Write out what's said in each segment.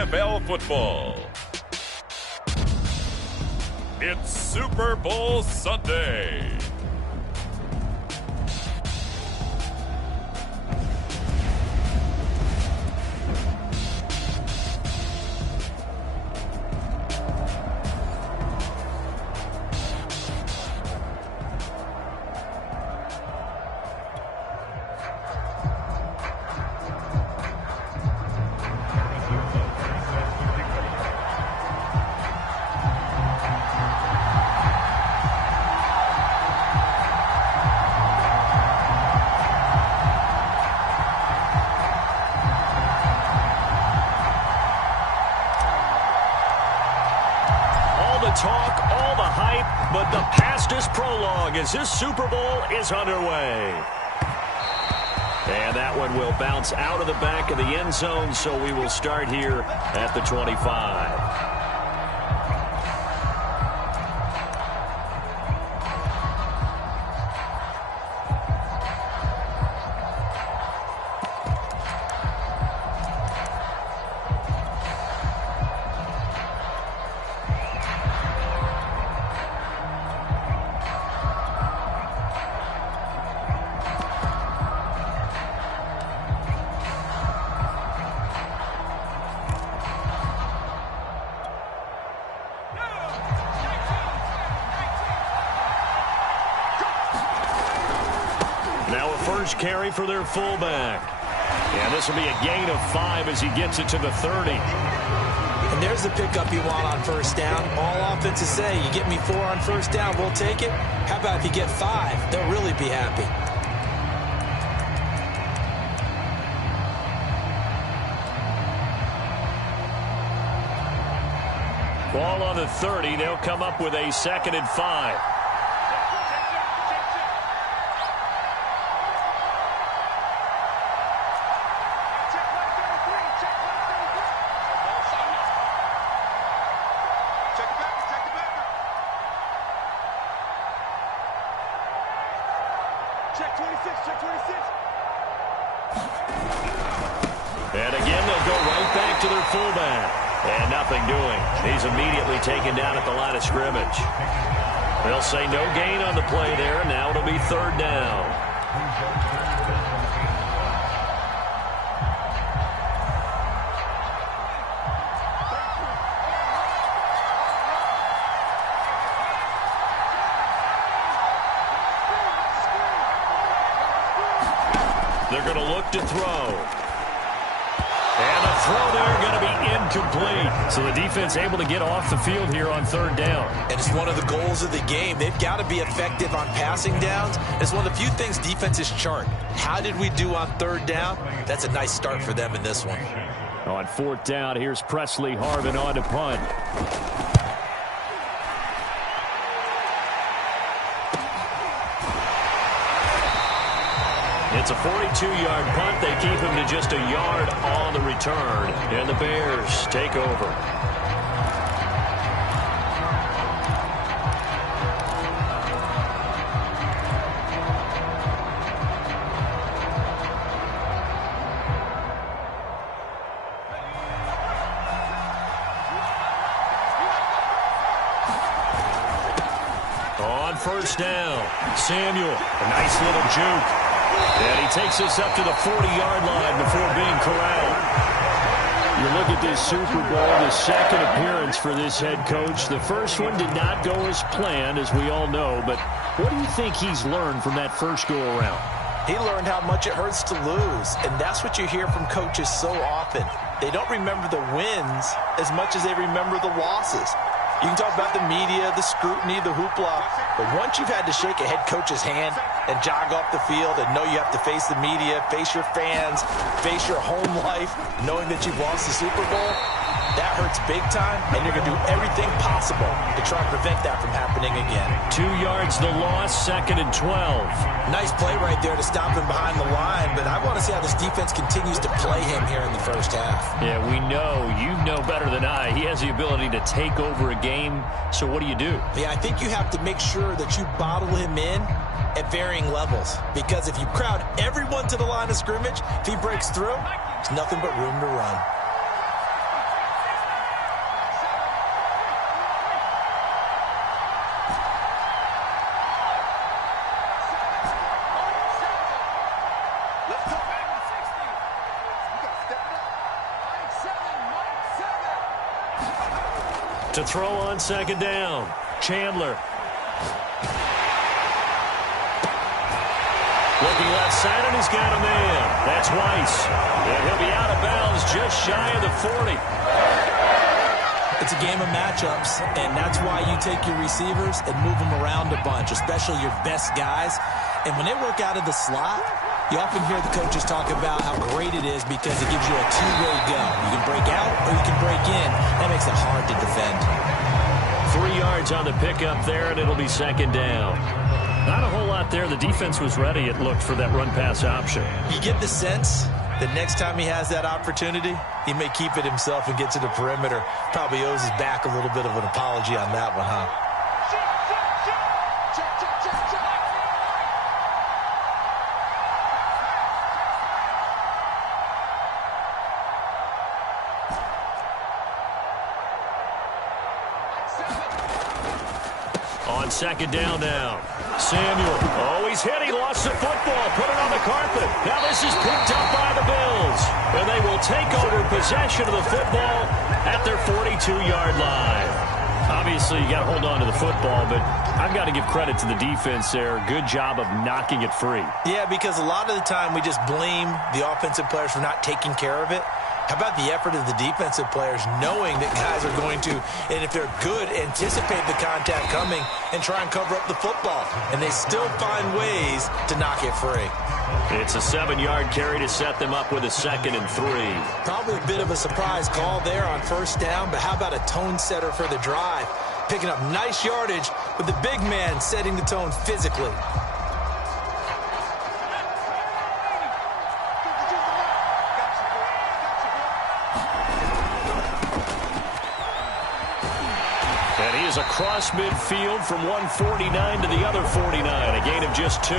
NFL football. It's Super Bowl Sunday. Talk, all the hype, but the past is prologue as this Super Bowl is underway. And that one will bounce out of the back of the end zone, so we will start here at the 25. Carry for their fullback. And this will be a gain of 5 as he gets it to the 30. And there's the pickup you want on first down. All offenses say, you get me 4 on first down, we'll take it. How about if you get 5? They'll really be happy. Ball on the 30. They'll come up with a 2nd and 5. And again, they'll go right back to their fullback. And nothing doing. He's immediately taken down at the line of scrimmage. They'll say no gain on the play there. Now it'll be 3rd down. They're going to look to throw. And the throw there going to be incomplete. So the defense able to get off the field here on 3rd down. And it's one of the goals of the game. They've got to be effective on passing downs. It's one of the few things defenses chart. How did we do on 3rd down? That's a nice start for them in this one. On 4th down, here's Presley Harvin on to punt. It's a 42-yard punt. They keep him to just a yard on the return. And the Bears take over. On 1st down, Samuel, a nice little juke. And he takes us up to the 40-yard line before being corralled. You look at this Super Bowl, the 2nd appearance for this head coach. The first one did not go as planned, as we all know. But what do you think he's learned from that first go-around? He learned how much it hurts to lose. And that's what you hear from coaches so often. They don't remember the wins as much as they remember the losses. You can talk about the media, the scrutiny, the hoopla, but once you've had to shake a head coach's hand and jog off the field and know you have to face the media, face your fans, face your home life, knowing that you've lost the Super Bowl, that hurts big time, and you're going to do everything possible to try and prevent that from happening again. 2 yards the loss, 2nd and 12. Nice play right there to stop him behind the line, but I want to see how this defense continues to play him here in the first half. Yeah, we know. You know better than I. He has the ability to take over a game, so what do? Yeah, I think you have to make sure that you bottle him in at varying levels, because if you crowd everyone to the line of scrimmage, if he breaks through, there's nothing but room to run. To throw on second down, Chandler. Looking left side, and he's got a man. That's Weiss. And he'll be out of bounds just shy of the 40. It's a game of matchups, and that's why you take your receivers and move them around a bunch, especially your best guys. And when they work out of the slot, you often hear the coaches talk about how great it is because it gives you a two-way go. You can break out or you can break in. That makes it hard to defend. 3 yards on the pickup there, and it'll be second down. Not a whole lot there. The defense was ready, it looked, for that run-pass option. You get the sense that next time he has that opportunity, he may keep it himself and get to the perimeter. Probably owes his back a little bit of an apology on that one, huh? On second down now. Samuel. Oh, he's hit. He lost the football. Put it on the carpet. Now this is picked up by the Bills. And they will take over possession of the football at their 42-yard line. Obviously, you got to hold on to the football, but I've got to give credit to the defense there. Good job of knocking it free. Yeah, because a lot of the time we just blame the offensive players for not taking care of it. How about the effort of the defensive players knowing that guys are going to, and if they're good, anticipate the contact coming and try and cover up the football. And they still find ways to knock it free. It's a 7-yard carry to set them up with a 2nd and 3. Probably a bit of a surprise call there on first down, but how about a tone setter for the drive? Picking up nice yardage with the big man setting the tone physically. And he is across midfield from 149 to the other 49, a gain of just 2.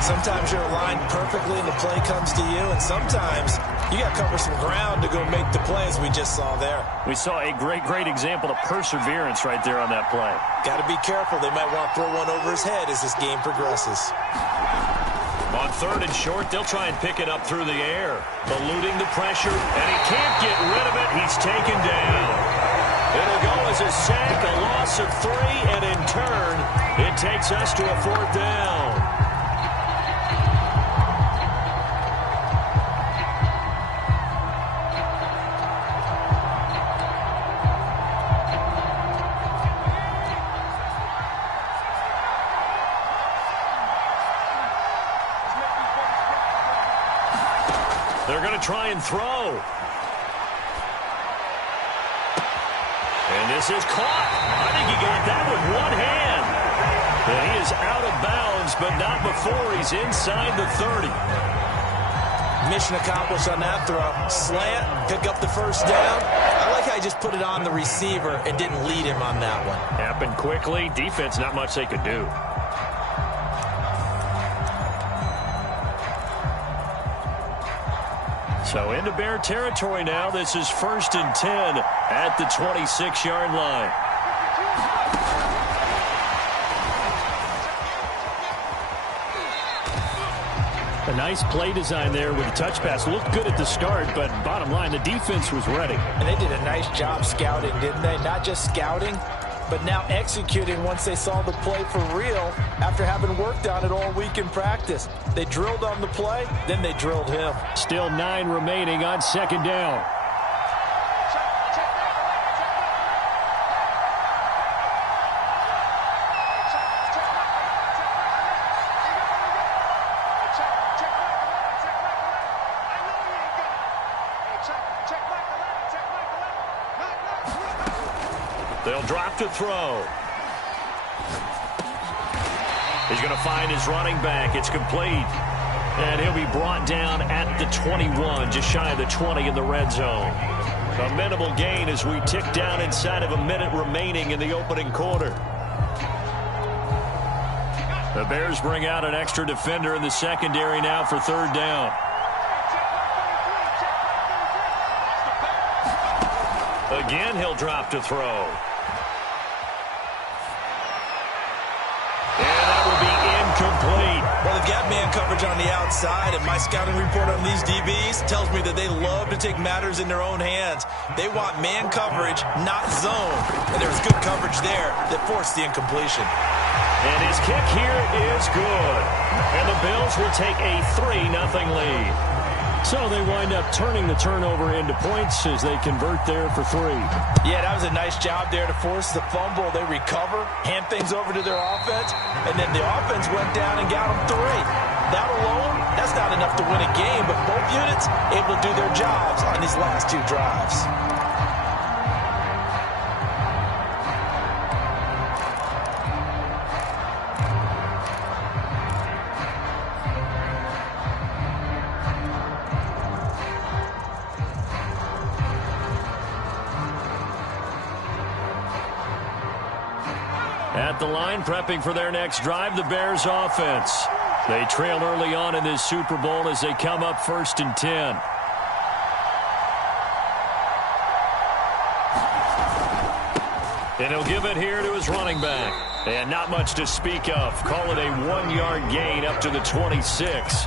Sometimes you're aligned perfectly and the play comes to you, and sometimes you got to cover some ground to go make the play, as we just saw there. We saw a great example of perseverance right there on that play. Got to be careful. They might want to throw one over his head as this game progresses. On 3rd and short, they'll try and pick it up through the air. Eluding the pressure, and he can't get rid of it. He's taken down. It'll go as a sack, a loss of 3, and in turn, it takes us to a 4th down. They're going to try and throw. And this is caught. I think he got that with one hand. And he is out of bounds, but not before he's inside the 30. Mission accomplished on that throw. Slant, pick up the first down. I like how he just put it on the receiver and didn't lead him on that one. Happened quickly. Defense, not much they could do. So into Bear territory now. This is 1st and 10 at the 26-yard line. A nice play design there with the touch pass. Looked good at the start, but bottom line, the defense was ready. And they did a nice job scouting, didn't they? Not just scouting, but now executing once they saw the play for real after having worked on it all week in practice. They drilled on the play, then they drilled him. Still 9 remaining on 2nd down. They'll drop to throw. He's going to find his running back. It's complete. And he'll be brought down at the 21, just shy of the 20 in the red zone. A minimal gain as we tick down inside of a minute remaining in the opening quarter. The Bears bring out an extra defender in the secondary now for 3rd down. Again, he'll drop to throw. And that will be incomplete. Well, they've got got man coverage on the outside, and my scouting report on these DBs tells me that they love to take matters in their own hands. They want man coverage, not zone. And there was good coverage there that forced the incompletion. And his kick here is good. And the Bills will take a 3-0 lead. So they wind up turning the turnover into points as they convert there for 3. Yeah, that was a nice job there to force the fumble. They recover, hand things over to their offense, and then the offense went down and got them 3. That alone, that's not enough to win a game, but both units able to do their jobs on these last 2 drives. At the line, prepping for their next drive, the Bears offense. They trail early on in this Super Bowl as they come up 1st and 10. And he'll give it here to his running back. And not much to speak of. Call it a 1-yard gain up to the 26.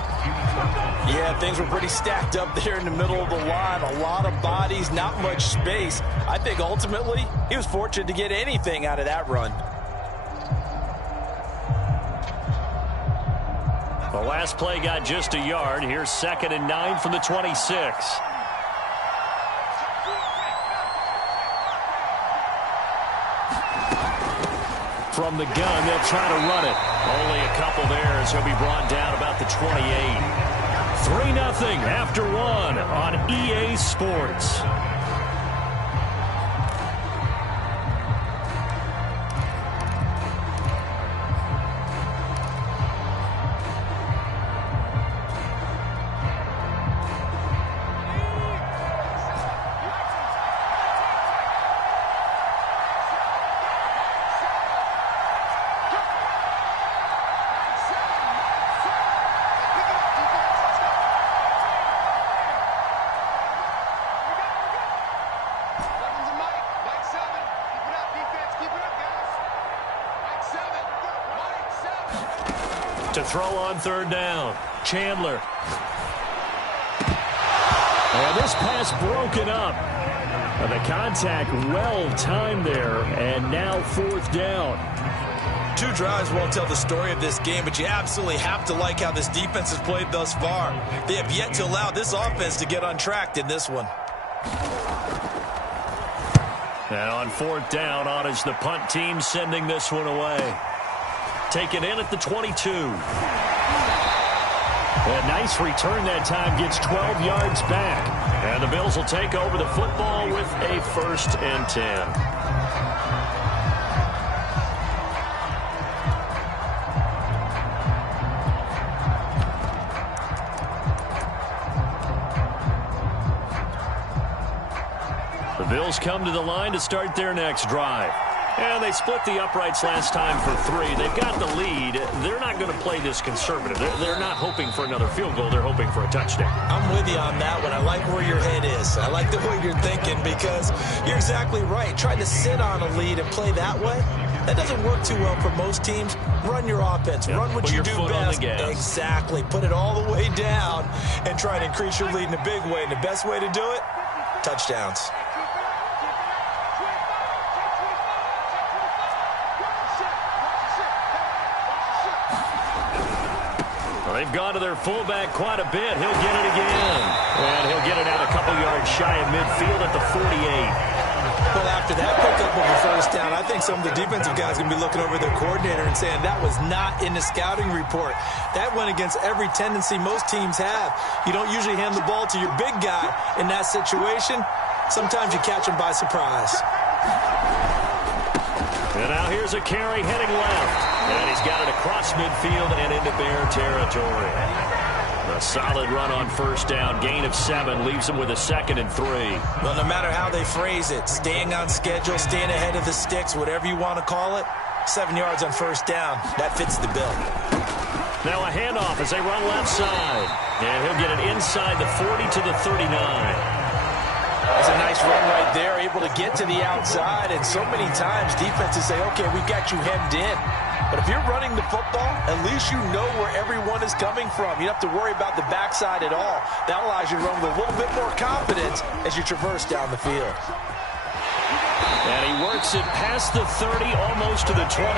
Yeah, things were pretty stacked up there in the middle of the line. A lot of bodies, not much space. I think ultimately he was fortunate to get anything out of that run. The last play got just a yard. Here's 2nd and 9 from the 26. From the gun, they'll try to run it. Only a couple there as he'll be brought down about the 28. 3-0 after 1 on EA Sports. To throw on 3rd down. Chandler. And this pass broken up. The contact well timed there, and now 4th down. 2 drives won't tell the story of this game, but you absolutely have to like how this defense has played thus far. They have yet to allow this offense to get untracked in this one. And on 4th down, on is the punt team sending this one away. Taken in at the 22. A nice return that time, gets 12 yards back. And the Bills will take over the football with a 1st and 10. The Bills come to the line to start their next drive. And they split the uprights last time for 3. They've got the lead. They're not going to play this conservative. They're not hoping for another field goal. They're hoping for a touchdown. I'm with you on that one. I like where your head is. I like the way you're thinking because you're exactly right. Trying to sit on a lead and play that way, that doesn't work too well for most teams. Run your offense. Run what you do best. Exactly. Put it all the way down and try to increase your lead in a big way. And the best way to do it, touchdowns. They've gone to their fullback quite a bit. He'll get it again. And he'll get it out a couple yards shy of midfield at the 48. Well, after that pickup of a 1st down, I think some of the defensive guys are going to be looking over their coordinator and saying that was not in the scouting report. That went against every tendency most teams have. You don't usually hand the ball to your big guy in that situation. Sometimes you catch him by surprise. And now here's a carry heading left. And he's got it across midfield and into Bear territory. A solid run on 1st down. Gain of 7 leaves him with a 2nd and 3. Well, no matter how they phrase it, staying on schedule, staying ahead of the sticks, whatever you want to call it, 7 yards on 1st down. That fits the bill. Now a handoff as they run left side. And he'll get it inside the 40 to the 39. That's a nice run right there, able to get to the outside. And so many times defenses say, okay, we've got you hemmed in. But if you're running the football, at least you know where everyone is coming from. You don't have to worry about the backside at all. That allows you to run with a little bit more confidence as you traverse down the field. And he works it past the 30, almost to the 25.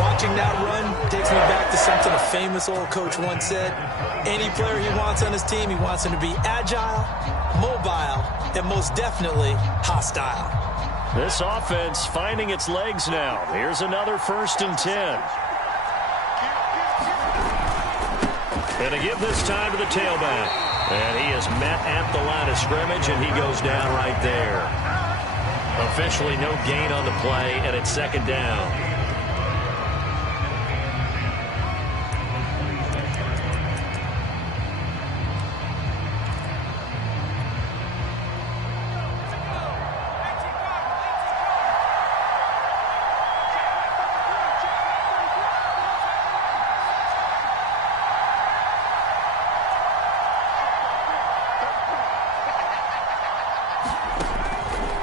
Watching that run takes me back to something a famous old coach once said. Any player he wants on his team, he wants him to be agile, mobile, and most definitely hostile. This offense finding its legs now. Here's another 1st and 10. And to give this time to the tailback. And he is met at the line of scrimmage, and he goes down right there. Officially no gain on the play, and it's 2nd down.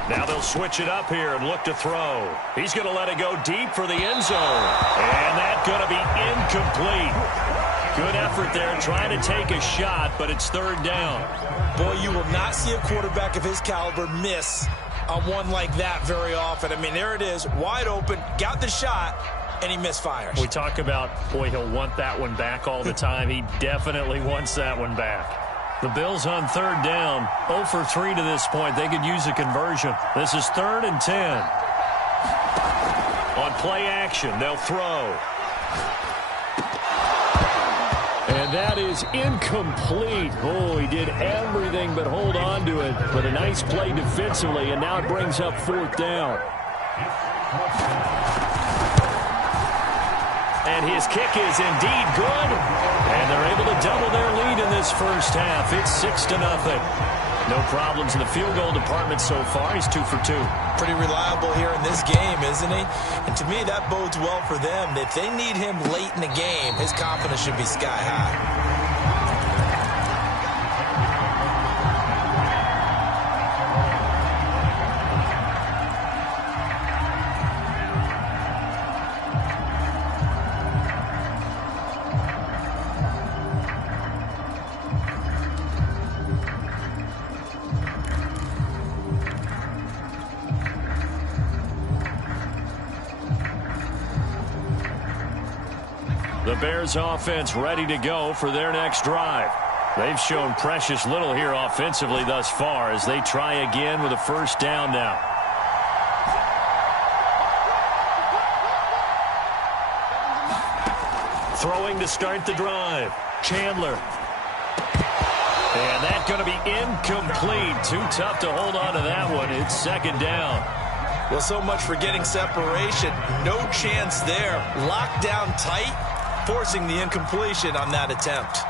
Now they'll switch it up here and look to throw. He's going to let it go deep for the end zone. And that's going to be incomplete. Good effort there trying to take a shot, but it's 3rd down. Boy, you will not see a quarterback of his caliber miss on one like that very often. I mean, there it is, wide open, got the shot, and he misfires. We talk about, boy, he'll want that one back all the time. He definitely wants that one back. The Bills on 3rd down, 0 for 3 to this point. They could use a conversion. This is 3rd and 10. On play action, they'll throw. And that is incomplete. Oh, he did everything but hold on to it. But a nice play defensively, and now it brings up 4th down. And his kick is indeed good. And they're able to double their lead in this first half. It's 6-0. No problems in the field goal department so far. He's 2 for 2. Pretty reliable here in this game, isn't he? And to me, that bodes well for them. If they need him late in the game, his confidence should be sky high. The Bears offense ready to go for their next drive. They've shown precious little here offensively thus far as they try again with a 1st down now. Throwing to start the drive. Chandler. And that's going to be incomplete. Too tough to hold on to that one. It's 2nd down. Well, so much for getting separation. No chance there. Locked down tight, forcing the incompletion on that attempt.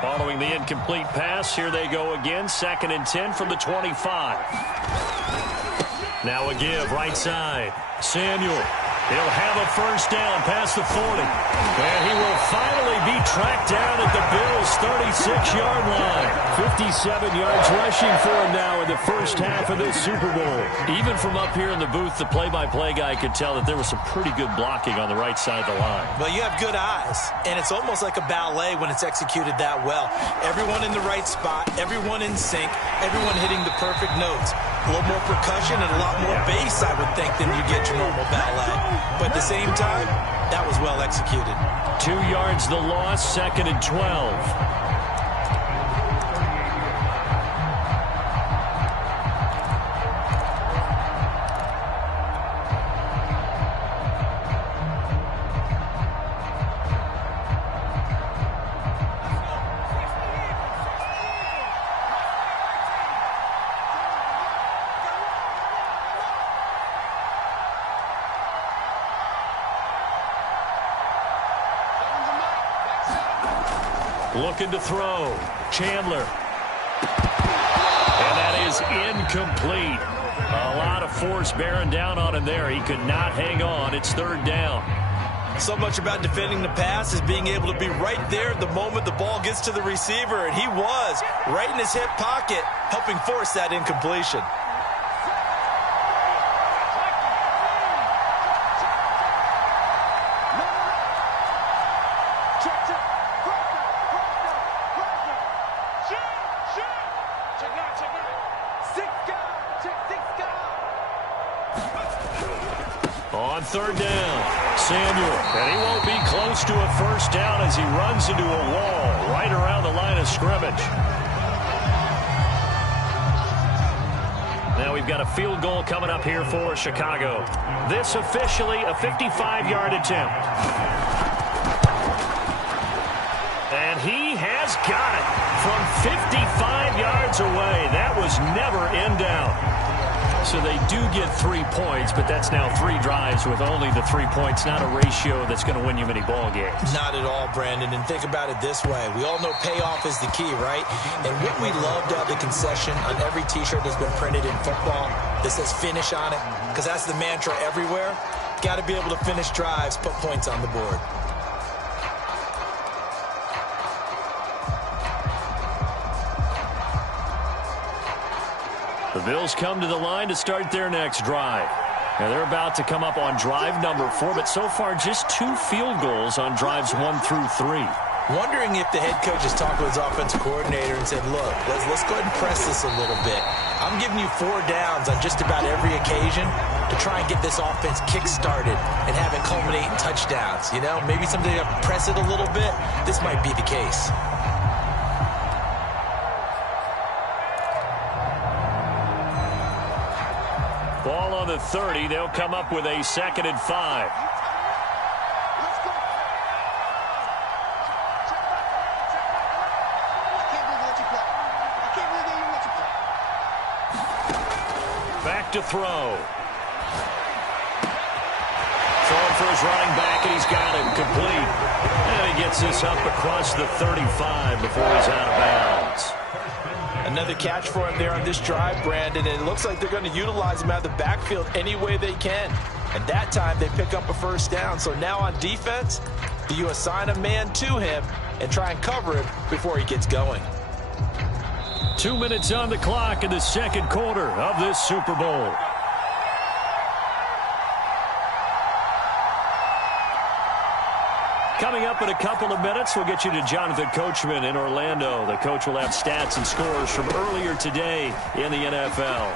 Following the incomplete pass, here they go again. 2nd and 10 from the 25. Now a give, right side. Samuel. He'll have a 1st down past the 40. And he will finally be tracked down at the Bills' 36-yard line. 57 yards rushing for him now in the first half of this Super Bowl. Even from up here in the booth, the play-by-play guy could tell that there was some pretty good blocking on the right side of the line. Well, you have good eyes, and it's almost like a ballet when it's executed that well. Everyone in the right spot, everyone in sync, everyone hitting the perfect notes. A little more percussion and a lot more bass, I would think, than you get your normal ballet. But at the same time, that was well executed. 2 yards the loss, 2nd and 12. Looking to throw. Chandler. And that is incomplete. A lot of force bearing down on him there. He could not hang on. It's 3rd down. So much about defending the pass is being able to be right there the moment the ball gets to the receiver, and he was right in his hip pocket, helping force that incompletion. On third down, Samuel, and he won't be close to a first down as he runs into a wall right around the line of scrimmage. Now we've got a field goal coming up here for Chicago. This officially a 55-yard attempt. And he has got it from 55 yards away. That was never in doubt. So they do get 3 points, but that's now 3 drives with only the 3 points, not a ratio that's going to win you many ball games. Not at all, Brandon. And think about it this way. We all know payoff is the key, right? And what we love to have the concession on every T-shirt that's been printed in football that says finish on it, because that's the mantra everywhere. Got to be able to finish drives, put points on the board. The Bills come to the line to start their next drive. Now they're about to come up on drive number 4, but so far just 2 field goals on drives 1 through 3. Wondering if the head coach has talked with his offensive coordinator and said, look, let's go ahead and press this a little bit. I'm giving you 4 downs on just about every occasion to try and get this offense kick-started and have it culminate in touchdowns. You know, maybe someday to press it a little bit. This might be the case. Ball on the 30. They'll come up with a 2nd and 5. Back to throw. Throwing for his running back, and he's got it complete. And he gets this up across the 35 before he's out of bounds. Another catch for him there on this drive, Brandon, and it looks like they're going to utilize him out of the backfield any way they can. And that time they pick up a first down. So now on defense, you assign a man to him and try and cover him before he gets going. 2 minutes on the clock in the second quarter of this Super Bowl. Coming up in a couple of minutes, we'll get you to Jonathan Coachman in Orlando. The coach will have stats and scores from earlier today in the NFL.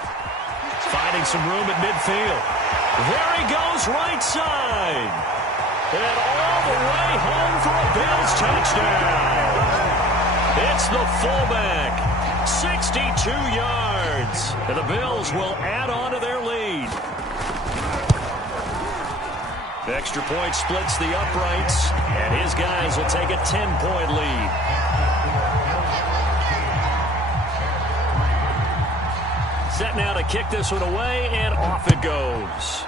Finding some room at midfield. There he goes, right side. And all the way home for a Bills touchdown. It's the fullback. 62 yards. And the Bills will add on to their lead. The extra point splits the uprights, and his guys will take a 10-point lead. Set now to kick this one away, and off it goes.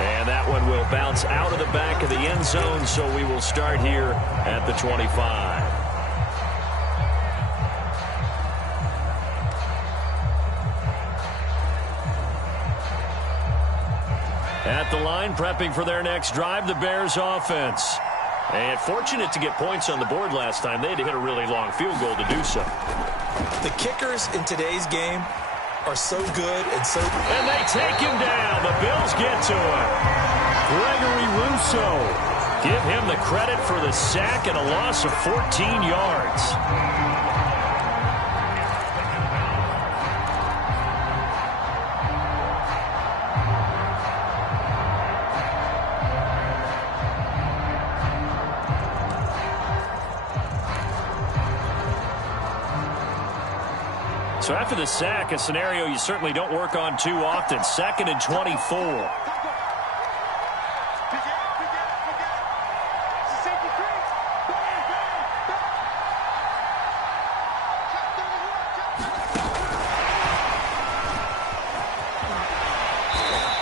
And that one will bounce out of the back of the end zone, so we will start here at the 25. At the line, prepping for their next drive, the Bears offense. And fortunate to get points on the board last time. They had to hit a really long field goal to do so. The kickers in today's game are so good and so... And they take him down. The Bills get to him. Gregory Rousseau. Give him the credit for the sack and a loss of 14 yards. So after the sack, a scenario you certainly don't work on too often. 2nd and 24.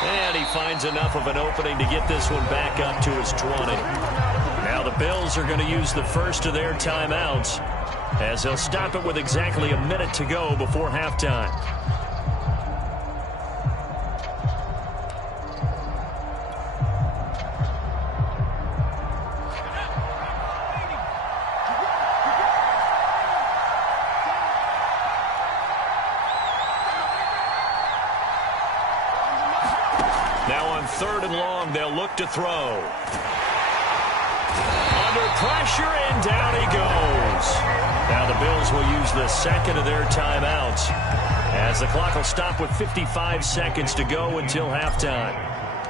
And he finds enough of an opening to get this one back up to his 20. Now the Bills are going to use the first of their timeouts, as they'll stop it with exactly a minute to go before halftime. Now on 3rd and long, they'll look to throw. Under pressure, and down he goes. Now the Bills will use the second of their timeouts, as the clock will stop with 55 seconds to go until halftime.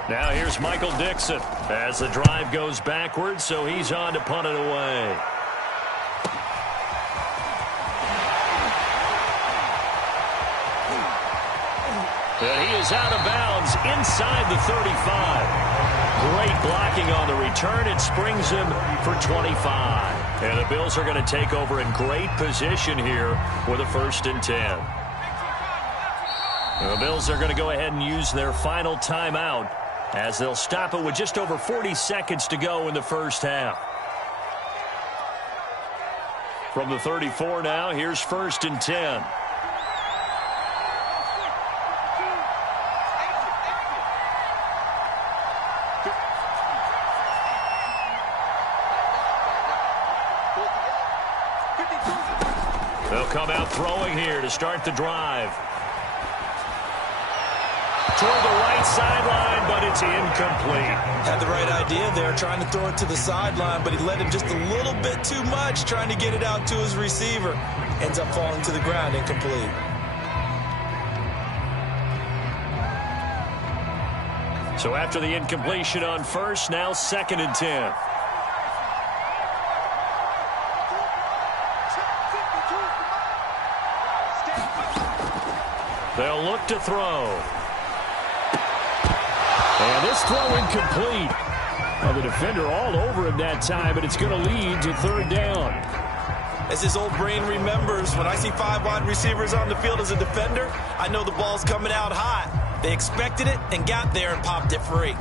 Now here's Michael Dixon as the drive goes backwards, so he's on to punt it away. And he is out of bounds inside the 35. Great blocking on the return. It springs him for 25. And the Bills are going to take over in great position here with a 1st and 10. The Bills are going to go ahead and use their final timeout, as they'll stop it with just over 40 seconds to go in the first half. From the 34 now, here's 1st and 10. They'll come out throwing here to start the drive. Toward the right sideline, but it's incomplete. Had the right idea there, trying to throw it to the sideline, but he led him just a little bit too much, trying to get it out to his receiver. Ends up falling to the ground, incomplete. So after the incompletion on 1st, now 2nd and 10. They'll look to throw. And this throw incomplete. Well, the defender all over him that time, and it's going to lead to 3rd down. As his old brain remembers, when I see 5 wide receivers on the field as a defender, I know the ball's coming out hot. They expected it and got there and popped it free.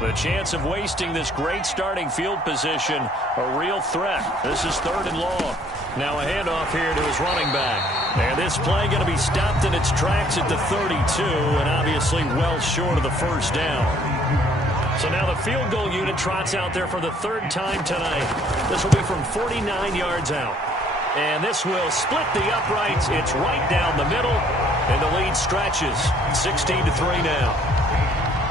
The chance of wasting this great starting field position, a real threat. This is 3rd and long. Now a handoff here to his running back. And this play going to be stopped in its tracks at the 32, and obviously well short of the 1st down. So now the field goal unit trots out there for the 3rd time tonight. This will be from 49 yards out. And this will split the uprights. It's right down the middle, and the lead stretches. 16-3 now.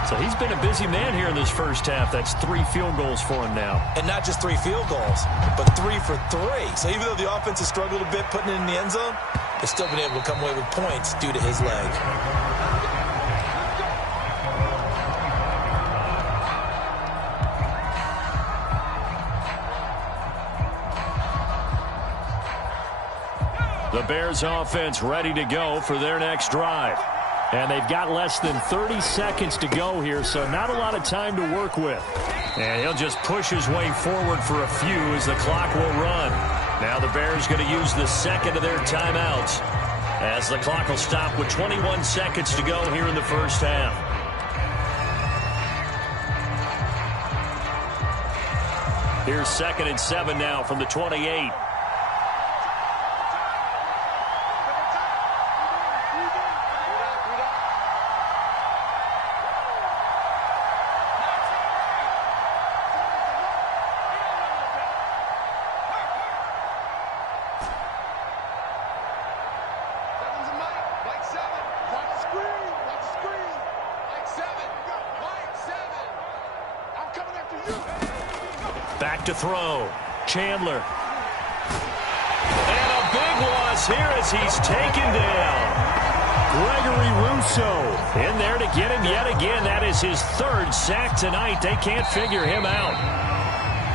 So he's been a busy man here in this first half. That's 3 field goals for him now. And not just 3 field goals, but 3 for 3. So even though the offense has struggled a bit putting it in the end zone, they've still been able to come away with points due to his leg. The Bears offense ready to go for their next drive. And they've got less than 30 seconds to go here, so not a lot of time to work with. And he'll just push his way forward for a few as the clock will run. Now the Bears going to use the second of their timeouts, as the clock will stop with 21 seconds to go here in the first half. Here's 2nd and 7 now from the 28. Back to throw. Chandler. And a big loss here as he's taken down. Gregory Rousseau in there to get him yet again. That is his 3rd sack tonight. They can't figure him out.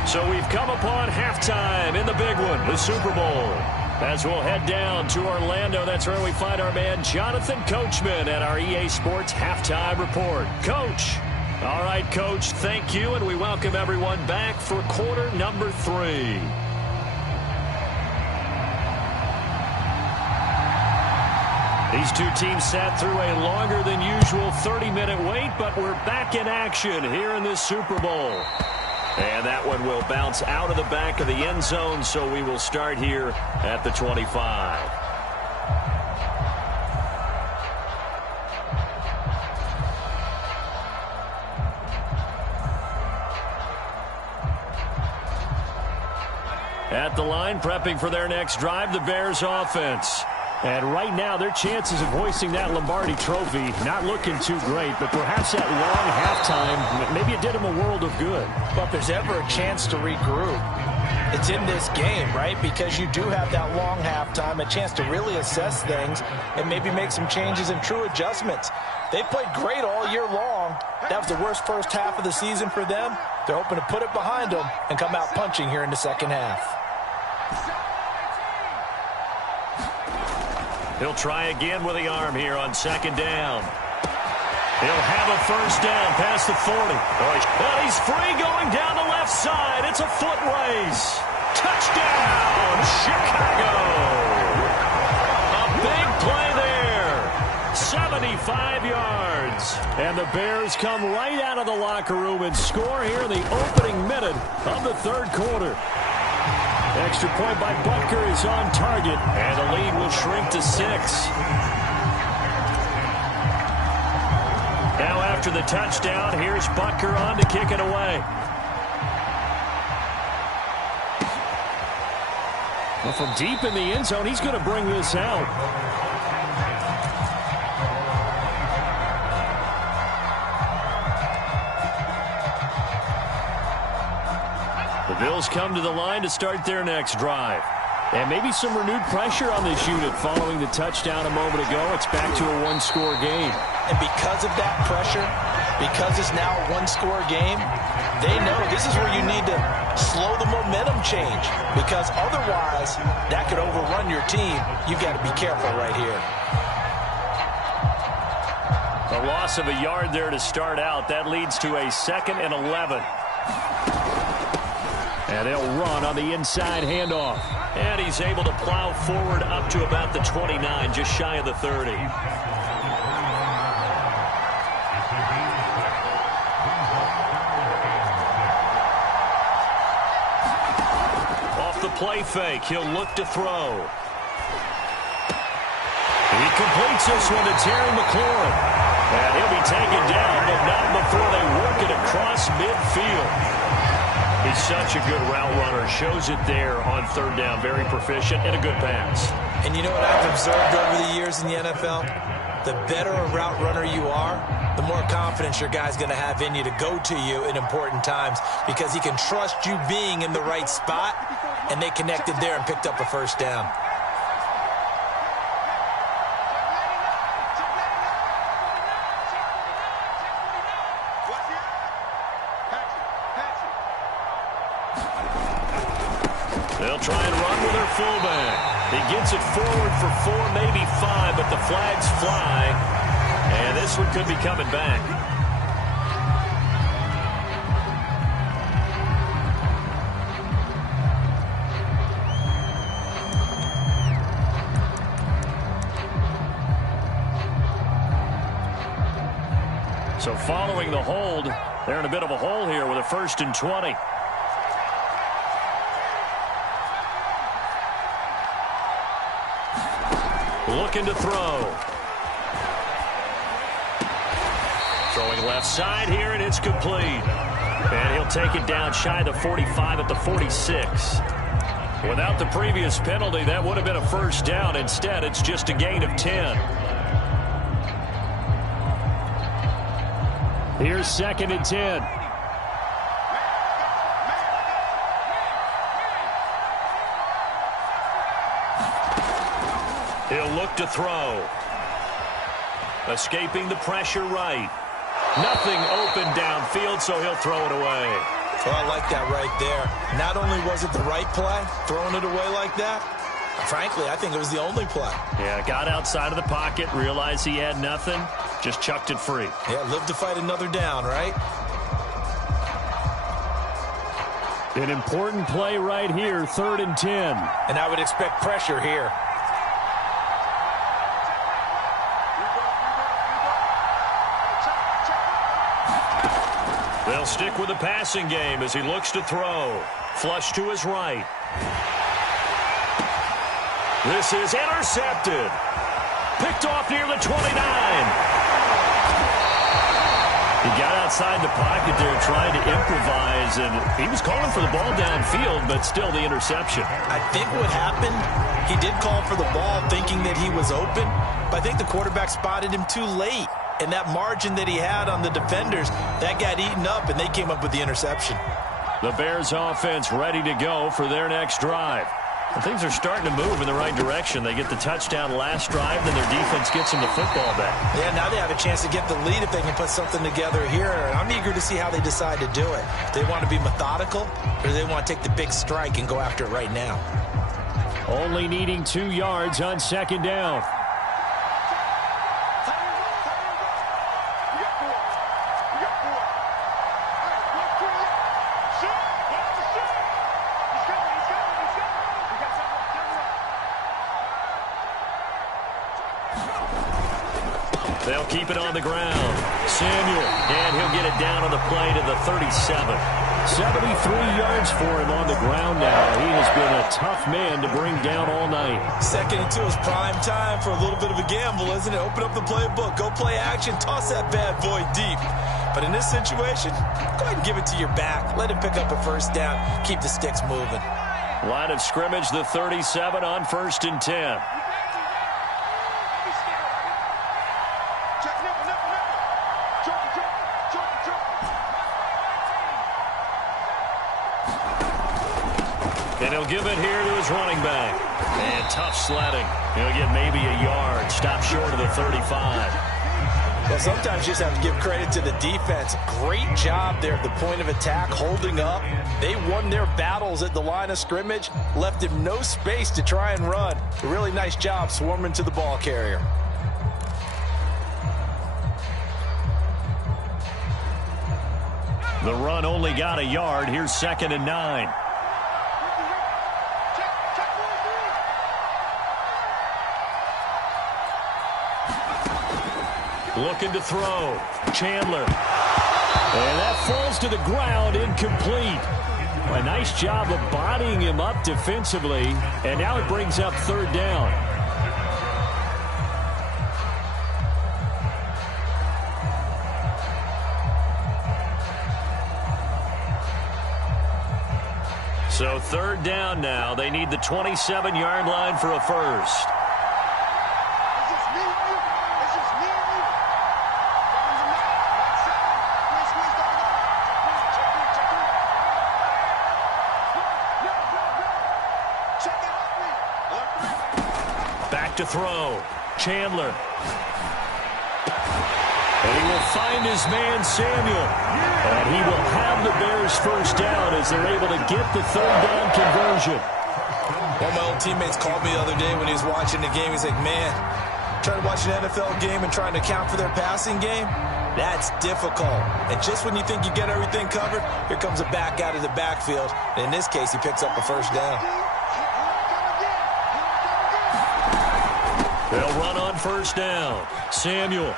So we've come upon halftime in the big one, the Super Bowl. As we'll head down to Orlando, that's where we find our man Jonathan Coachman at our EA Sports Halftime Report. Coach. All right, Coach, thank you, and we welcome everyone back for quarter number 3. These two teams sat through a longer than usual 30-minute wait, but we're back in action here in this Super Bowl. And that one will bounce out of the back of the end zone, so we will start here at the 25. At the line, prepping for their next drive, the Bears offense. And right now, their chances of hoisting that Lombardi trophy not looking too great, but perhaps that long halftime, maybe it did them a world of good. But if there's ever a chance to regroup, it's in this game, right? Because you do have that long halftime, a chance to really assess things and maybe make some changes and true adjustments. They played great all year long. That was the worst first half of the season for them. They're hoping to put it behind them and come out punching here in the second half. He'll try again with the arm here on second down. He'll have a first down past the 40. And he's free going down the left side. It's a foot race. Touchdown, Chicago. A big play there. 75 yards. And the Bears come right out of the locker room and score here in the opening minute of the third quarter. Extra point by Butker is on target, and the lead will shrink to 6. Now after the touchdown, here's Butker on to kick it away. Well, from deep in the end zone, he's going to bring this out. The Bills come to the line to start their next drive. And maybe some renewed pressure on this unit following the touchdown a moment ago. It's back to a one-score game. And because of that pressure, because it's now a one-score game, they know this is where you need to slow the momentum change. Because otherwise, that could overrun your team. You've got to be careful right here. A loss of a yard there to start out. That leads to a 2nd and 11. And they'll run on the inside handoff. And he's able to plow forward up to about the 29, just shy of the 30. Off the play fake, he'll look to throw. He completes this one to Terry McLaurin. And he'll be taken down, but not before they work it across midfield. He's such a good route runner. Shows it there on third down. Very proficient and a good pass. And you know what I've observed over the years in the NFL? The better a route runner you are, the more confidence your guy's going to have in you to go to you in important times because he can trust you being in the right spot, and they connected there and picked up a first down. They'll try and run with their fullback. He gets it forward for 4, maybe 5, but the flags fly. And this one could be coming back. So following the hold, they're in a bit of a hole here with a 1st and 20. Looking to throw. Throwing left side here, and it's complete. And he'll take it down shy of the 45 at the 46. Without the previous penalty, that would have been a first down. Instead, it's just a gain of 10. Here's 2nd and 10. He'll look to throw. Escaping the pressure right. Nothing open downfield, so he'll throw it away. Well, I like that right there. Not only was it the right play, throwing it away like that, frankly, I think it was the only play. Yeah, got outside of the pocket, realized he had nothing, just chucked it free. Yeah, live to fight another down, right? An important play right here, 3rd and 10. And I would expect pressure here. They'll stick with the passing game as he looks to throw. Flush to his right. This is intercepted. Picked off near the 29. He got inside the pocket there trying to improvise, and he was calling for the ball downfield, but still the interception. I think what happened, he did call for the ball thinking that he was open, but I think the quarterback spotted him too late. And that margin that he had on the defenders, that got eaten up, and they came up with the interception. The Bears offense ready to go for their next drive. And things are starting to move in the right direction. They get the touchdown last drive, then their defense gets them the football back. Yeah, now they have a chance to get the lead if they can put something together here. I'm eager to see how they decide to do it. Do they want to be methodical, or do they want to take the big strike and go after it right now? Only needing 2 yards on second down. They'll keep it on the ground. Samuel, and he'll get it down on the play to the 37. 73 yards for him on the ground now. He has been a tough man to bring down all night. 2nd and 2 is prime time for a little bit of a gamble, isn't it? Open up the playbook, go play action, toss that bad boy deep. But in this situation, go ahead and give it to your back. Let him pick up a first down. Keep the sticks moving. Line of scrimmage, the 37 on 1st and 10. And he'll give it here to his running back. And tough sledding. He'll get maybe a yard. Stop short of the 35. Well, sometimes you just have to give credit to the defense. Great job there at the point of attack, holding up. They won their battles at the line of scrimmage, left him no space to try and run. A really nice job swarming to the ball carrier. The run only got a yard. Here's 2nd and 9. Looking to throw. Chandler. And that falls to the ground, incomplete. A nice job of bodying him up defensively. And now it brings up 3rd down. So 3rd down now. They need the 27-yard line for a first. Back to throw. Chandler. And he will find his man, Samuel. And he will have the Bears first down as they're able to get the 3rd down conversion. One of my old teammates called me the other day when he was watching the game. He's like, man, trying to watch an NFL game and trying to account for their passing game, that's difficult. And just when you think you get everything covered, here comes a back out of the backfield. And in this case, he picks up a first down. They'll run on 1st down. Samuel. And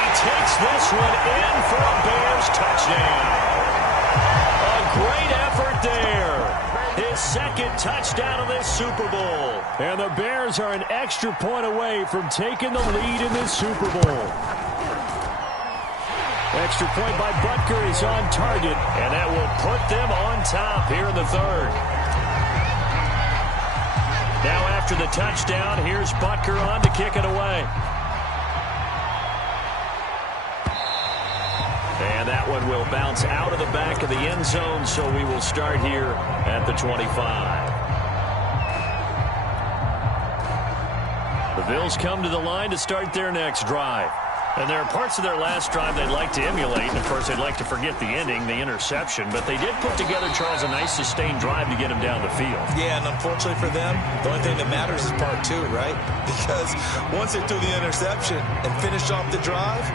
he takes this one in for a Bears touchdown. A great effort there. His 2nd touchdown of this Super Bowl. And the Bears are an extra point away from taking the lead in this Super Bowl. Extra point by Butker is on target, and that will put them on top here in the 3rd. Now after the touchdown, here's Butker on to kick it away. And that one will bounce out of the back of the end zone, so we will start here at the 25. The Bills come to the line to start their next drive. And there are parts of their last drive they'd like to emulate. And, of course, they'd like to forget the ending, the interception. But they did put together, Charles, a nice sustained drive to get him down the field. Yeah, and unfortunately for them, the only thing that matters is part 2, right? Because once they threw the interception and finished off the drive,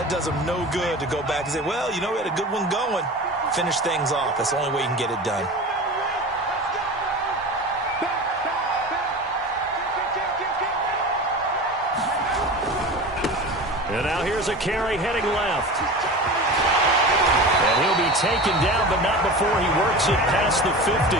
that does them no good to go back and say, well, you know, we had a good one going. Finish things off. That's the only way you can get it done. And now here's a carry heading left. And he'll be taken down, but not before he works it past the 50.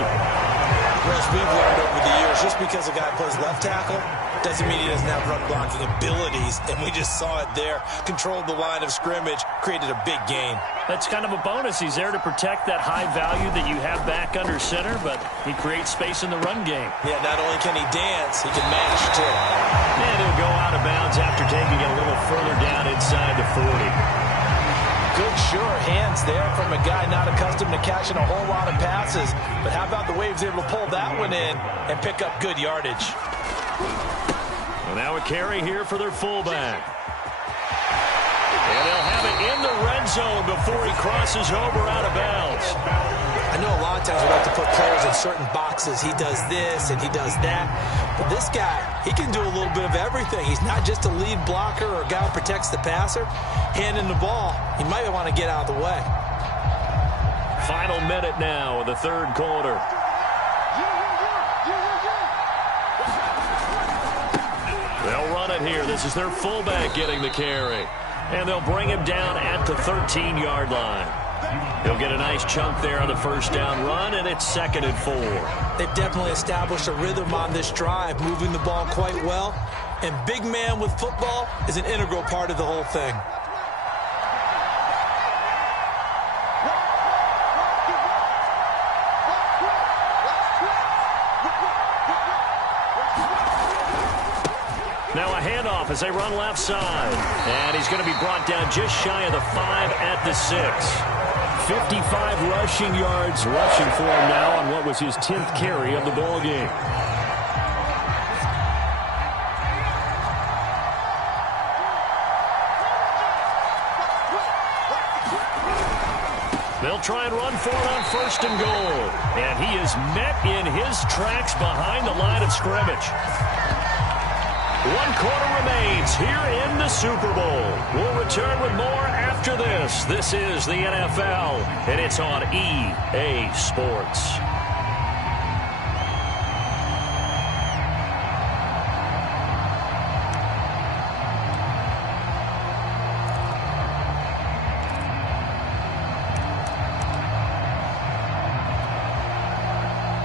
Russ, we've learned over the years, just because a guy plays left tackle doesn't mean he doesn't have run blocking abilities, and we just saw it there. Controlled the line of scrimmage, created a big gain. That's kind of a bonus. He's there to protect that high value that you have back under center, but he creates space in the run game. Yeah, not only can he dance, he can mash, too. And he'll go out of bounds after taking it a little further down inside the 40. Good, sure hands there from a guy not accustomed to catching a whole lot of passes. But how about the way he was able to pull that one in and pick up good yardage? And now a carry here for their fullback. And they'll have it in the red zone before he crosses over out of bounds. I know a lot of times we like to put players in certain boxes. He does this and he does that. But this guy, he can do a little bit of everything. He's not just a lead blocker or a guy who protects the passer. Handing the ball, he might want to get out of the way. Final minute now of the third quarter. They'll run it here. This is their fullback getting the carry. And they'll bring him down at the 13-yard line. He'll get a nice chunk there on the first down run, and it's 2nd and 4. They've definitely established a rhythm on this drive, moving the ball quite well. And big man with football is an integral part of the whole thing. Now a handoff as they run left side. And he's going to be brought down just shy of the 5 at the 6. 55 rushing yards rushing for him now on what was his 10th carry of the ball game. They'll try and run for it on 1st and goal. And he is met in his tracks behind the line of scrimmage. 1 quarter remains here in the Super Bowl. We'll return with more after this. This is the NFL, and it's on EA Sports.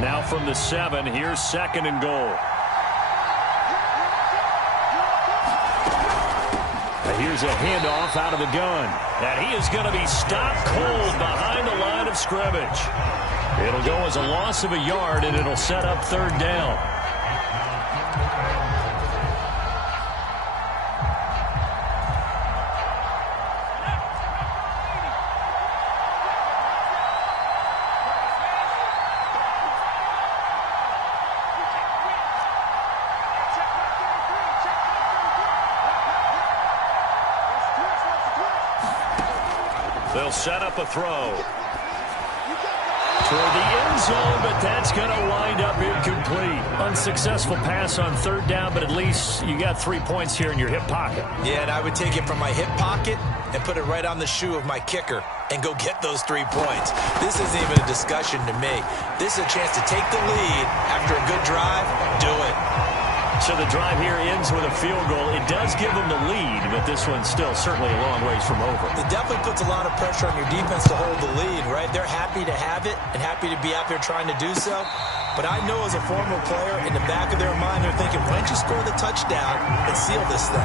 Now from the 7, here's 2nd and goal. Here's a handoff out of the gun. And he is going to be stopped cold behind the line of scrimmage. It'll go as a loss of a yard, and it'll set up 3rd down. They'll set up a throw toward the end zone, but that's going to wind up incomplete. Unsuccessful pass on 3rd down, but at least you got 3 points here in your hip pocket. Yeah, and I would take it from my hip pocket and put it right on the shoe of my kicker and go get those 3 points. This isn't even a discussion to me. This is a chance to take the lead after a good drive. Do it. So the drive here ends with a field goal. It does give them the lead, but this one's still certainly a long ways from over. It definitely puts a lot of pressure on your defense to hold the lead, right? They're happy to have it and happy to be out there trying to do so. But I know as a former player, in the back of their mind, they're thinking, why don't you score the touchdown and seal this thing?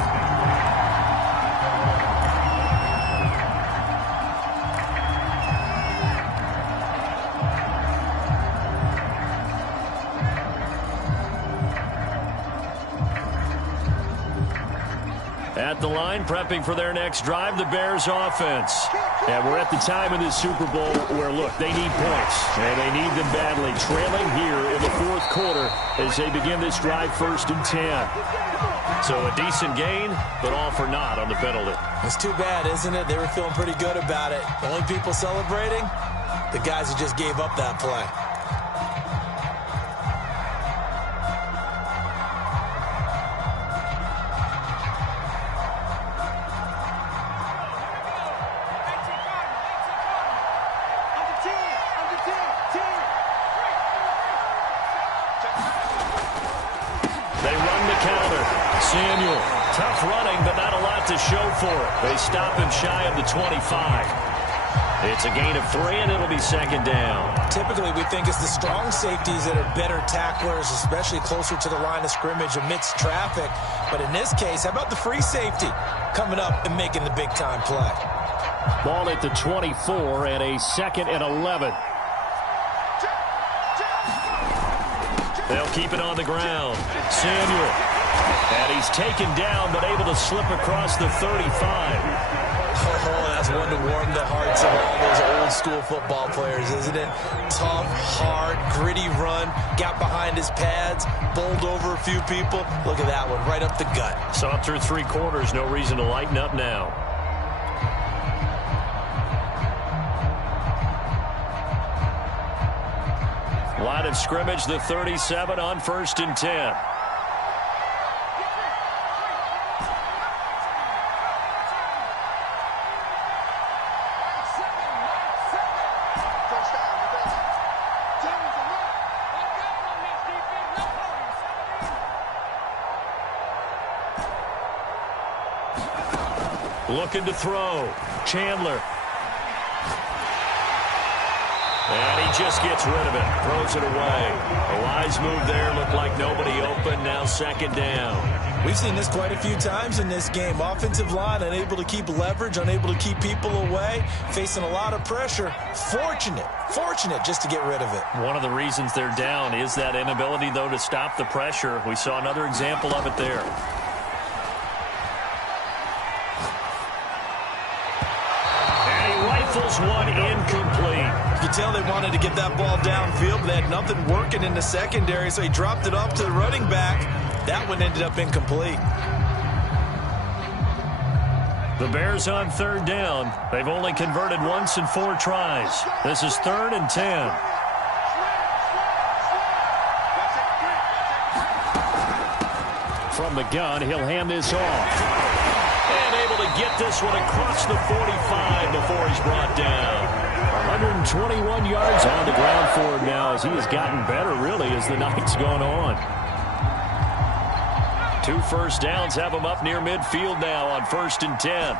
At the line, prepping for their next drive, the Bears offense. And we're at the time in this Super Bowl where, look, they need points, and they need them badly. Trailing here in the 4th quarter as they begin this drive 1st and 10. So a decent gain, but all for naught on the penalty. It's too bad, isn't it? They were feeling pretty good about it. The only people celebrating, the guys who just gave up that play. Samuel, tough running, but not a lot to show for it. They stop him shy of the 25. It's a gain of 3, and it'll be second down. Typically, we think it's the strong safeties that are better tacklers, especially closer to the line of scrimmage amidst traffic. But in this case, how about the free safety coming up and making the big-time play? Ball at the 24 and a 2nd and 11. They'll keep it on the ground. Samuel. And he's taken down, but able to slip across the 35. Oh, that's one to warm the hearts of all those old-school football players, isn't it? Tough, hard, gritty run, got behind his pads, bowled over a few people. Look at that one, right up the gut. Saw through 3 quarters, no reason to lighten up now. Line of scrimmage, the 37 on 1st and 10. Looking to throw. Chandler. And he just gets rid of it. Throws it away. A wise move there. Looked like nobody open. Now 2nd down. We've seen this quite a few times in this game. Offensive line unable to keep leverage, unable to keep people away, facing a lot of pressure. Fortunate just to get rid of it. One of the reasons they're down is that inability, though, to stop the pressure. We saw another example of it there. One incomplete. You can tell they wanted to get that ball downfield, but they had nothing working in the secondary, so he dropped it off to the running back. That one ended up incomplete. The Bears on 3rd down. They've only converted once in 4 tries. This is 3rd and 10. From the gun, he'll hand this off. And able to get this one across the 45 before he's brought down. 121 yards on the ground for him now as he has gotten better, really, as the night's gone on. 2 first downs have him up near midfield now on 1st and 10.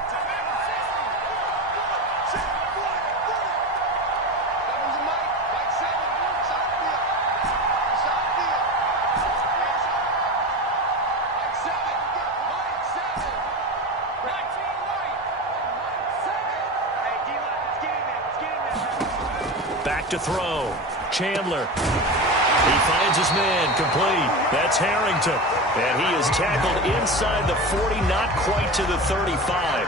Back to throw. Chandler. He finds his man, complete. That's Harrington. And he is tackled inside the 40, not quite to the 35.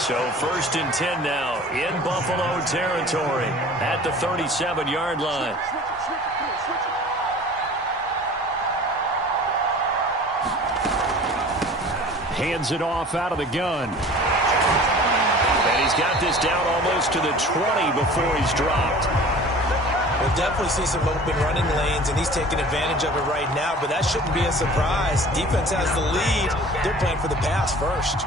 So 1st and 10 now in Buffalo territory at the 37-yard line. Hands it off out of the gun. And he's got this down almost to the 20 before he's dropped. We'll definitely see some open running lanes, and he's taking advantage of it right now, but that shouldn't be a surprise. Defense has the lead. They're playing for the pass first.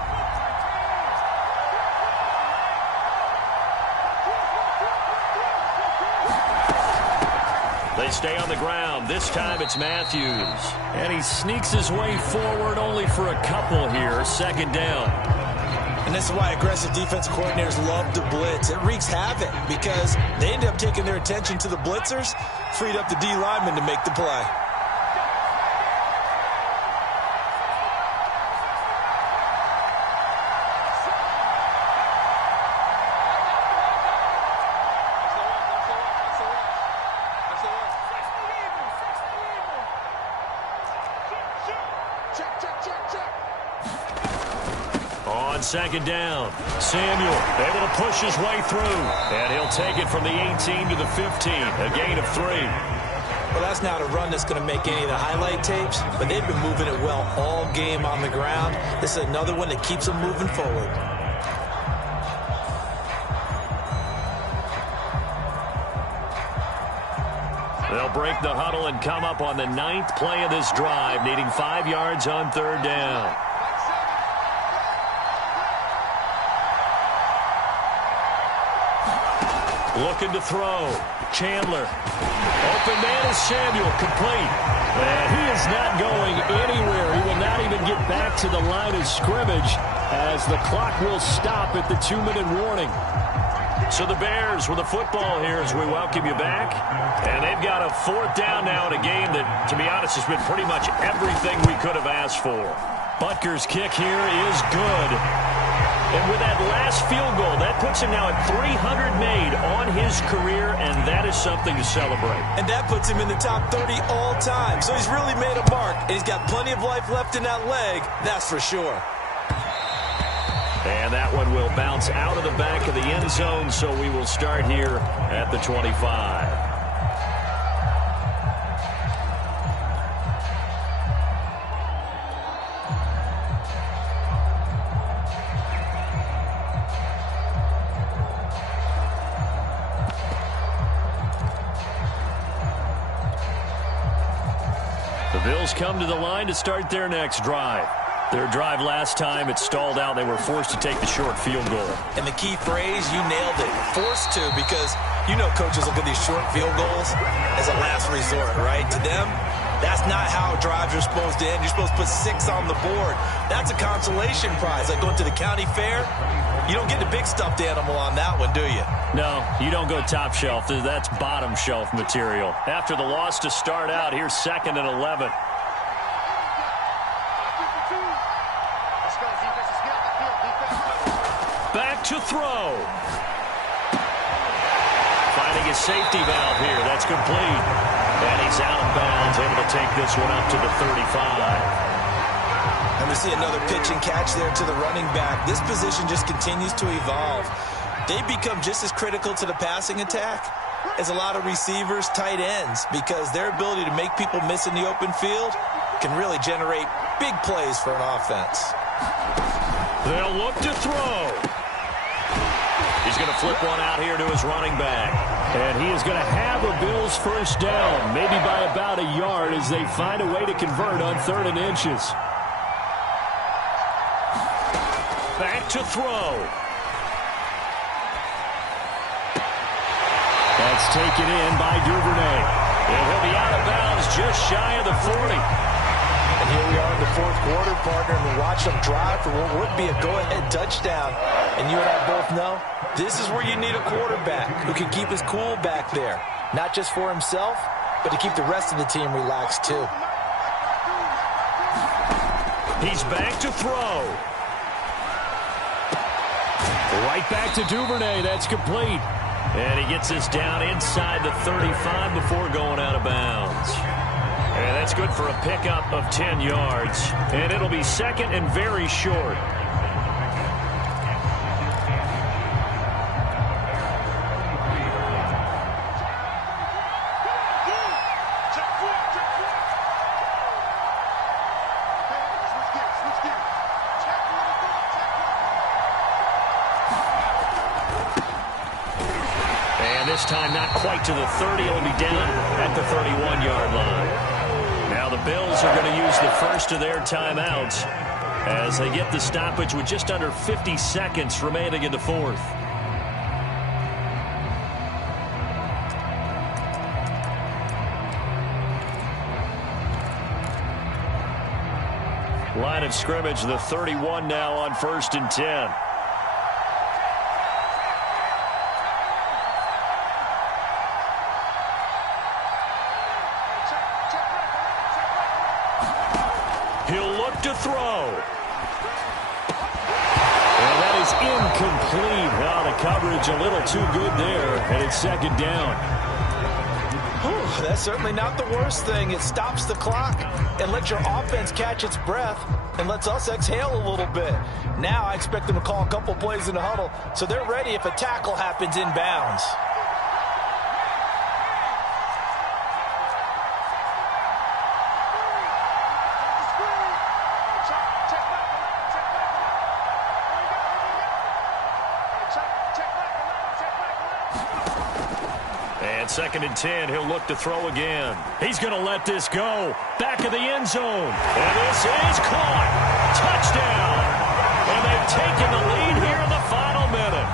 They stay on the ground. This time it's Matthews. And he sneaks his way forward only for a couple here. 2nd down. And this is why aggressive defensive coordinators love to blitz. It wreaks havoc because they end up taking their attention to the blitzers, freed up the D lineman to make the play. On 2nd down, Samuel able to push his way through, and he'll take it from the 18 to the 15, a gain of 3. Well, that's not a run that's going to make any of the highlight tapes, but they've been moving it well all game on the ground. This is another one that keeps them moving forward. They'll break the huddle and come up on the 9th play of this drive, needing 5 yards on 3rd down. Looking to throw. Chandler. Open man is Samuel, complete. And he is not going anywhere. He will not even get back to the line of scrimmage as the clock will stop at the 2-minute warning. So the Bears with a football here as we welcome you back. And they've got a 4th down now in a game that, to be honest, has been pretty much everything we could have asked for. Butker's kick here is good. And with that last field goal, that puts him now at 300 made on his career, and that is something to celebrate. And that puts him in the top 30 all time. So he's really made a mark, and he's got plenty of life left in that leg, that's for sure. And that one will bounce out of the back of the end zone, so we will start here at the 25. The Bills come to the line to start their next drive. Their drive last time, it stalled out. They were forced to take the short field goal. And the key phrase, you nailed it, forced to, because you know coaches look at these short field goals as a last resort, right? To them, that's not how drives are supposed to end. You're supposed to put 6 on the board. That's a consolation prize. Like going to the county fair, you don't get the big stuffed animal on that one, do you? No, you don't go top shelf. That's bottom shelf material. After the loss to start out, here's 2nd and 11. Back to throw. Finding his safety valve here. That's complete. And he's out of bounds, able to take this one up to the 35. And we see another pitch and catch there to the running back. This position just continues to evolve. They become just as critical to the passing attack as a lot of receivers, tight ends, because their ability to make people miss in the open field can really generate big plays for an offense. They'll look to throw. He's going to flip one out here to his running back. And he is going to have a Bills first down, maybe by about a yard as they find a way to convert on 3rd and inches. Back to throw. That's taken in by Duvernay. And he'll be out of bounds just shy of the 40. And here we are in the 4th quarter, partner, and we watch them drive for what would be a go-ahead touchdown. And you and I both know this is where you need a quarterback who can keep his cool back there, not just for himself, but to keep the rest of the team relaxed too. He's back to throw. Right back to Duvernay. That's complete. And he gets this down inside the 35 before going out of bounds. And that's good for a pickup of 10 yards. And it'll be 2nd and very short. And this time not quite to the 30. It'll be down at the 31-yard line. Now the Bills are going to use the first of their timeouts as they get the stoppage with just under 50 seconds remaining in the 4th. Line of scrimmage, the 31 now on 1st and 10. He'll look to throw. And that is incomplete. Well, the coverage a little too good there, and it's 2nd down. Whew, that's certainly not the worst thing. It stops the clock and lets your offense catch its breath and lets us exhale a little bit. Now I expect them to call a couple plays in the huddle so they're ready if a tackle happens inbounds. And 2nd and 10, he'll look to throw again. He's going to let this go. Back of the end zone. And this is caught. Touchdown. And they've taken the lead here in the final minute.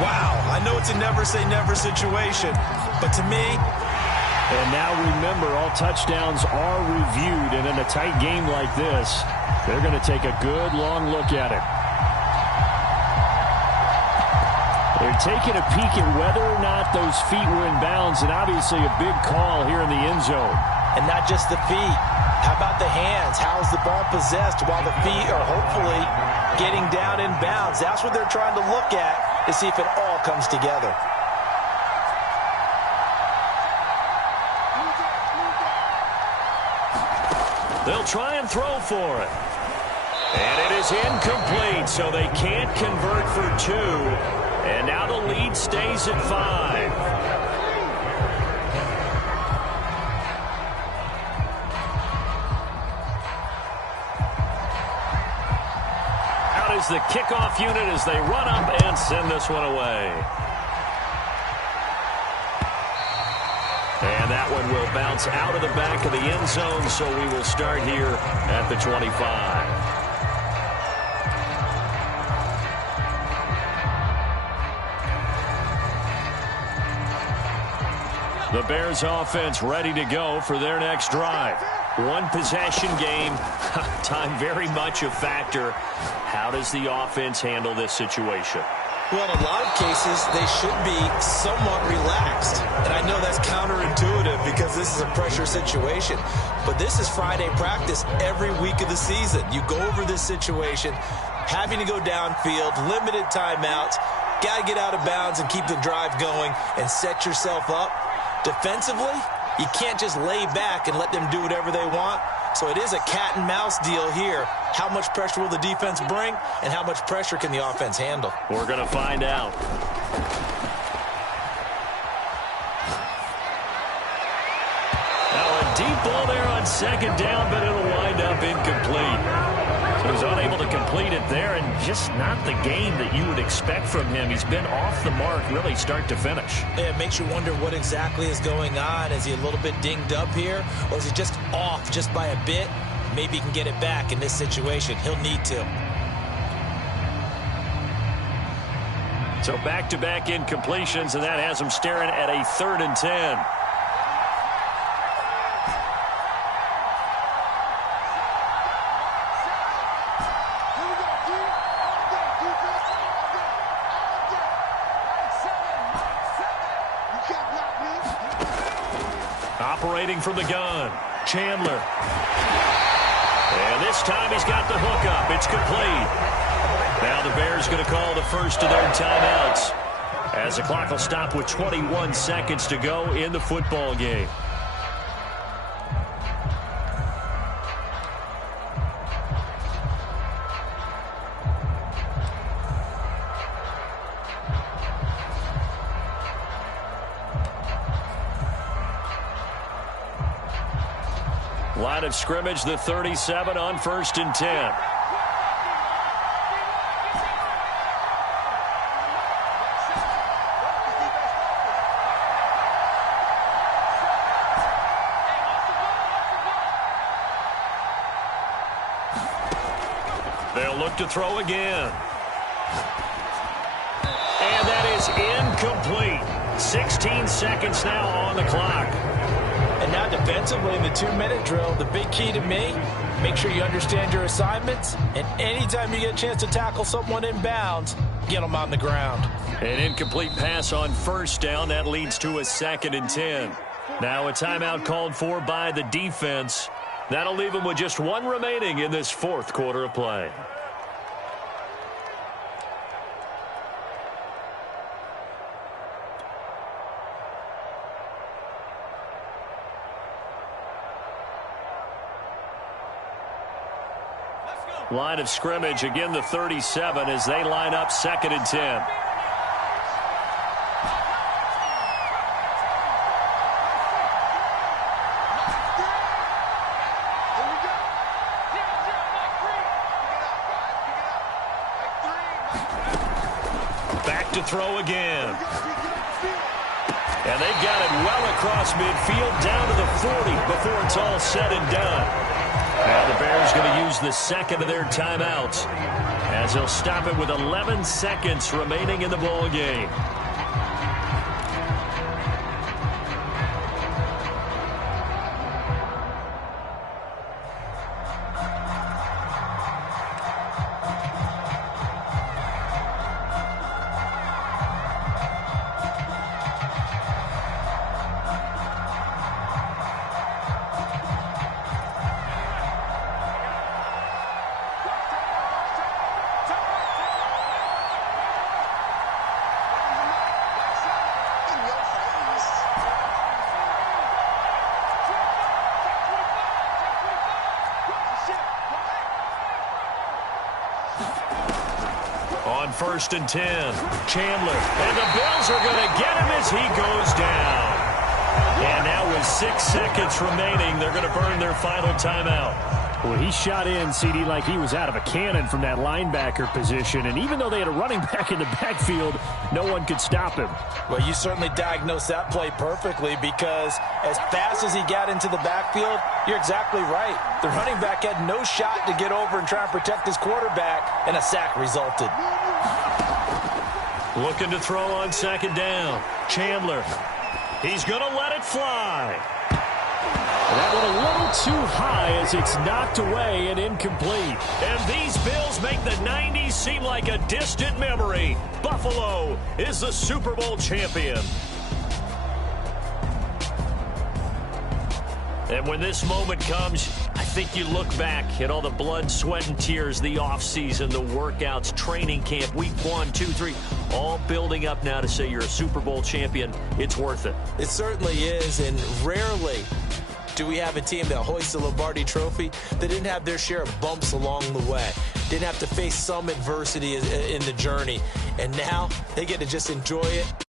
Wow, I know it's a never-say-never situation, but to me... And now remember, all touchdowns are reviewed, and in a tight game like this, they're going to take a good long look at it. They're taking a peek at whether or not those feet were in bounds, and obviously a big call here in the end zone. And not just the feet. How about the hands? How's the ball possessed while the feet are hopefully getting down in bounds? That's what they're trying to look at to see if it all comes together. They'll try and throw for it. And it is incomplete, so they can't convert for 2. And now the lead stays at 5. Out is the kickoff unit as they run up and send this one away. And that one will bounce out of the back of the end zone, so we will start here at the 25. The Bears offense ready to go for their next drive. One possession game. Time very much a factor. How does the offense handle this situation? Well, in a lot of cases, they should be somewhat relaxed. And I know that's counterintuitive because this is a pressure situation. But this is Friday practice every week of the season. You go over this situation, having to go downfield, limited timeouts, got to get out of bounds and keep the drive going and set yourself up. Defensively, you can't just lay back and let them do whatever they want. So it is a cat and mouse deal here. How much pressure will the defense bring, and how much pressure can the offense handle? We're going to find out. Now a deep ball there on second down, but it'll wind up incomplete. So he's unable to complete it there, and just not the game that you would expect from him. He's been off the mark really start to finish. Yeah, it makes you wonder what exactly is going on. Is he a little bit dinged up here, or is he just off just by a bit? Maybe he can get it back in this situation. He'll need to. So back-to-back incompletions, and that has him staring at a 3rd and 10. Operating from the gun, Chandler. And this time he's got the hook up. It's complete. Now the Bears going to call the first of their timeouts as the clock will stop with 21 seconds to go in the football game. Line of scrimmage, the 37 on 1st and 10. They'll look to throw again. And that is incomplete. 16 seconds now on the clock. And now defensively in the 2-minute drill, the big key to me, make sure you understand your assignments. And anytime you get a chance to tackle someone in bounds, get them on the ground. An incomplete pass on 1st down. That leads to a 2nd and 10. Now a timeout called for by the defense. That'll leave them with just 1 remaining in this 4th quarter of play. Line of scrimmage, again the 37 as they line up 2nd and 10. Back to throw again. And they've got it well across midfield down to the 40 before it's all said and done. Now the Bears going to use the 2nd of their timeouts as they'll stop it with 11 seconds remaining in the ball game. On 1st and 10, Chandler. And the Bills are going to get him as he goes down. And now with 6 seconds remaining, they're going to burn their final timeout. Well, he shot in, CD, like he was out of a cannon from that linebacker position. And even though they had a running back in the backfield, no one could stop him. Well, you certainly diagnosed that play perfectly because as fast as he got into the backfield, you're exactly right. The running back had no shot to get over and try and protect his quarterback, and a sack resulted. Looking to throw on 2nd down. Chandler. He's going to let it fly. That one a little too high as it's knocked away and incomplete. And these Bills make the 90s seem like a distant memory. Buffalo is the Super Bowl champion. And when this moment comes, I think you look back at all the blood, sweat, and tears, the offseason, the workouts, training camp, week 1, 2, 3, all building up now to say you're a Super Bowl champion. It's worth it. It certainly is, and rarely do we have a team that hoists the Lombardi Trophy that didn't have their share of bumps along the way, didn't have to face some adversity in the journey, and now they get to just enjoy it